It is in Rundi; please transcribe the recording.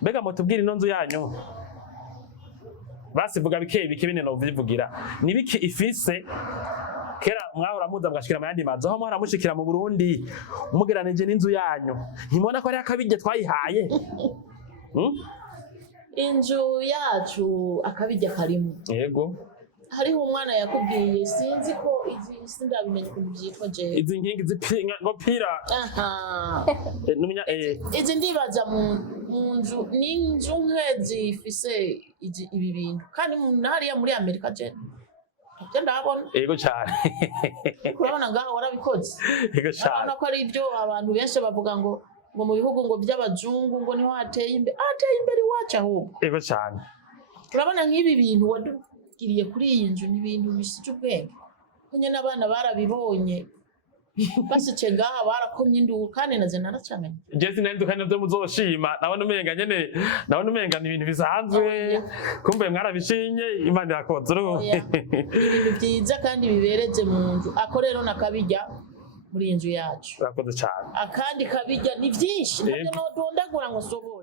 mbega mutubwire ino nzu yanyu basivuga bike bike bine no bivugira nibiki ifise kera mwahora muza mugashikira mu yandi mazu aho mwahora mushikira mu Burundi umugeranije n'inzu yanyu ntimubona ko ari akabirya twayihaye inzu yacu akabirya karimo yego hariho umwana yakubwiye sinzi ko izi sindabimenye ukuntu byitwa je izi nkingi zipinga ngo pira numenya izi ndibaza mu nzu n'inzu nkezi ifise ibi bintu kandi hariya muri Amerika je ndabona yego cyane kurabona ngaho warabikoze yego cyane urabona ko ari ibyo abantu benshi bavuga ngo mu bihugu ngo by'abazungu ngo niho hateye imbere iwacu ahubwo yego cyane turabona nk'ibi bintu wadugiriye kuri iyi nzu ni ibintu bisije ubwenge kunye n'abana barabibonye basice ngaha barakomye induru kandi naze naracanganye je sinenze kandi byo muzoshima nabona umenga nyene nabona umenga ni ibintu bisanzwe kumbe mwarabishinye imana irakoze ibintu byiza kandi bibereze mu nzu ako rero nakabirya muri inzu yacu urakoze cyane akandi kabirya ni vyinshi ntabwo nodondagura ngo sobore